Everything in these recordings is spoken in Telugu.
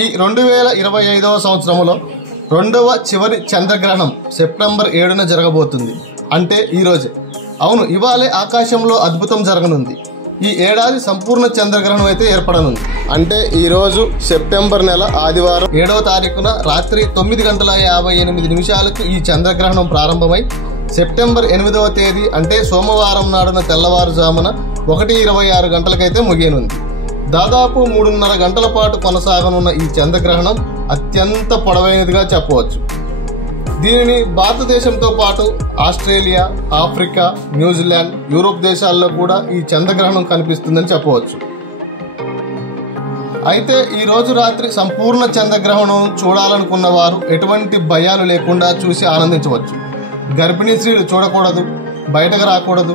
ఈ 2025వ సంవత్సరంలో రెండవ చివరి చంద్రగ్రహణం సెప్టెంబర్ 7న జరగబోతుంది. అంటే ఈరోజే. అవును, ఇవాళే ఆకాశంలో అద్భుతం జరగనుంది. ఈ ఏడాది సంపూర్ణ చంద్రగ్రహణం అయితే ఏర్పడనుంది. అంటే ఈరోజు సెప్టెంబర్ నెల ఆదివారం 7వ తారీఖున రాత్రి 9:58 ఈ చంద్రగ్రహణం ప్రారంభమై సెప్టెంబర్ 8వ తేదీ అంటే సోమవారం నాడున తెల్లవారుజామున 1:26 గంటలకైతే ముగియనుంది. దాదాపు 3:30 గంటల పాటు కొనసాగనున్న ఈ చంద్రగ్రహణం అత్యంత పొడవైనదిగా చెప్పవచ్చు. దీనిని భారతదేశంతో పాటు ఆస్ట్రేలియా, ఆఫ్రికా, న్యూజిలాండ్, యూరోప్ దేశాల్లో కూడా ఈ చంద్రగ్రహణం కనిపిస్తుందని చెప్పవచ్చు. అయితే ఈ రోజు రాత్రి సంపూర్ణ చంద్రగ్రహణం చూడాలనుకున్న వారు ఎటువంటి భయాలు లేకుండా చూసి ఆనందించవచ్చు. గర్భిణీ స్త్రీలు చూడకూడదు, బయటకు రాకూడదు,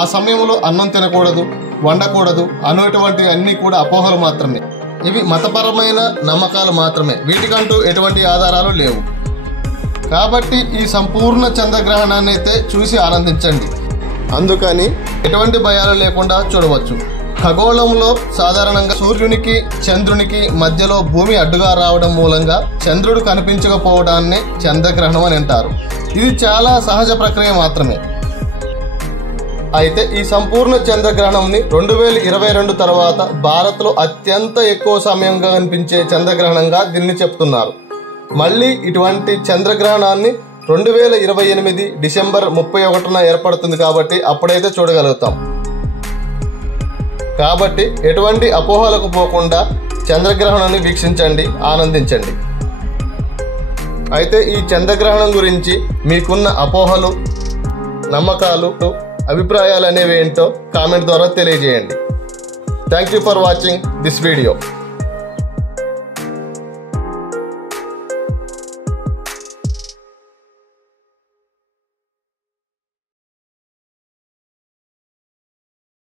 ఆ సమయంలో అన్నం తినకూడదు, వండకూడదు అనేటువంటి అన్నీ కూడా అపోహలు మాత్రమే. ఇవి మతపరమైన నమ్మకాలు మాత్రమే. వీటికంటూ ఎటువంటి ఆధారాలు లేవు. కాబట్టి ఈ సంపూర్ణ చంద్రగ్రహణాన్ని అయితే చూసి ఆనందించండి. అందుకని ఎటువంటి భయాలు లేకుండా చూడవచ్చు. ఖగోళంలో సాధారణంగా సూర్యునికి చంద్రునికి మధ్యలో భూమి అడ్డుగా రావడం మూలంగా చంద్రుడు కనిపించకపోవడాన్నే చంద్రగ్రహణం అని అంటారు. ఇది చాలా సహజ ప్రక్రియ మాత్రమే. అయితే ఈ సంపూర్ణ చంద్రగ్రహణంని 2022 తర్వాత భారత్లో అత్యంత ఎక్కువ సమయంగా కనిపించే చంద్రగ్రహణంగా దీన్ని చెప్తున్నారు. మళ్ళీ ఇటువంటి చంద్రగ్రహణాన్ని 2028 డిసెంబర్ 31న ఏర్పడుతుంది కాబట్టి అప్పుడైతే చూడగలుగుతాం. కాబట్టి ఎటువంటి అపోహలకు పోకుండా చంద్రగ్రహణాన్ని వీక్షించండి, ఆనందించండి. అయితే ఈ చంద్రగ్రహణం గురించి మీకున్న అపోహలు, నమ్మకాలు, అభిప్రాయాలు అనేవి ఏంటో కామెంట్ ద్వారా తెలియజేయండి. Thank you for watching this video.